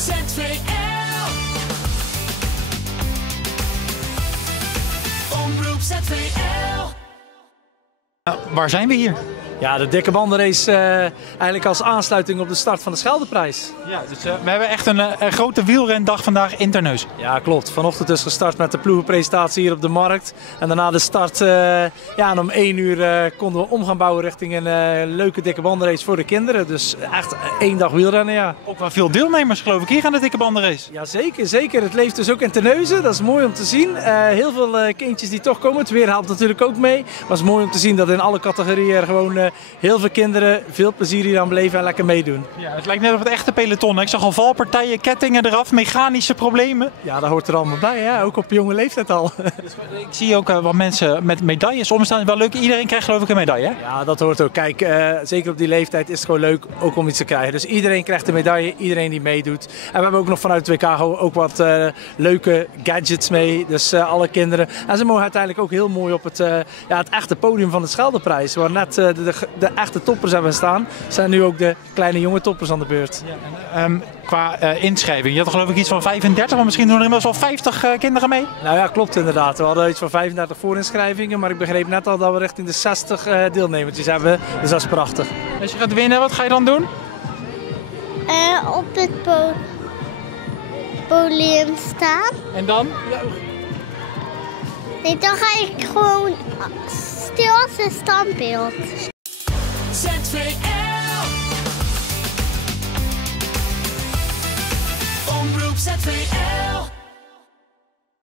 ZVL. Omroep ZVL. Waar zijn we hier? Ja, de dikke bandenrace eigenlijk als aansluiting op de start van de Scheldeprijs. Ja, dus we hebben echt een grote wielrendag vandaag in Terneuzen. Ja, klopt. Vanochtend dus gestart met de ploegenpresentatie hier op de markt. En daarna de start. En om 1 uur konden we om gaan bouwen richting een leuke dikke bandenrace voor de kinderen. Dus echt 1 dag wielrennen, ja. Ook wel veel deelnemers geloof ik hier aan de dikke bandenrace. Ja, zeker, zeker. Het leeft dus ook in Terneuzen. Dat is mooi om te zien. Heel veel kindjes die toch komen. Het weer helpt natuurlijk ook mee. Maar het is mooi om te zien dat in alle categorieën er gewoon heel veel kinderen veel plezier hier aan beleven en lekker meedoen. Ja, het lijkt net op het echte peloton. Ik zag al valpartijen, kettingen eraf, mechanische problemen. Ja, dat hoort er allemaal bij, hè? Ook op jonge leeftijd al. Ik zie ook wat mensen met medailles omstaan. Wel leuk, iedereen krijgt geloof ik een medaille. Hè? Ja, dat hoort ook. Kijk, zeker op die leeftijd is het gewoon leuk ook om iets te krijgen. Dus iedereen krijgt een medaille, iedereen die meedoet. En we hebben ook nog vanuit het WK ook wat leuke gadgets mee. Dus alle kinderen. En ze mogen uiteindelijk ook heel mooi op het echte podium van de Scheldeprijs. Waar net de echte toppers hebben staan, zijn nu ook de kleine jonge toppers aan de beurt. Ja, qua inschrijving, je had geloof ik iets van 35, maar misschien doen er inmiddels wel 50 kinderen mee? Nou ja, klopt inderdaad. We hadden iets van 35 voorinschrijvingen, maar ik begreep net al dat we richting de 60 deelnemertjes hebben. Dus dat is prachtig. Als je gaat winnen, wat ga je dan doen? Op het podium staan. En dan? Nee, dan ga ik gewoon stil als een standbeeld. ZVL. Omroep ZVL.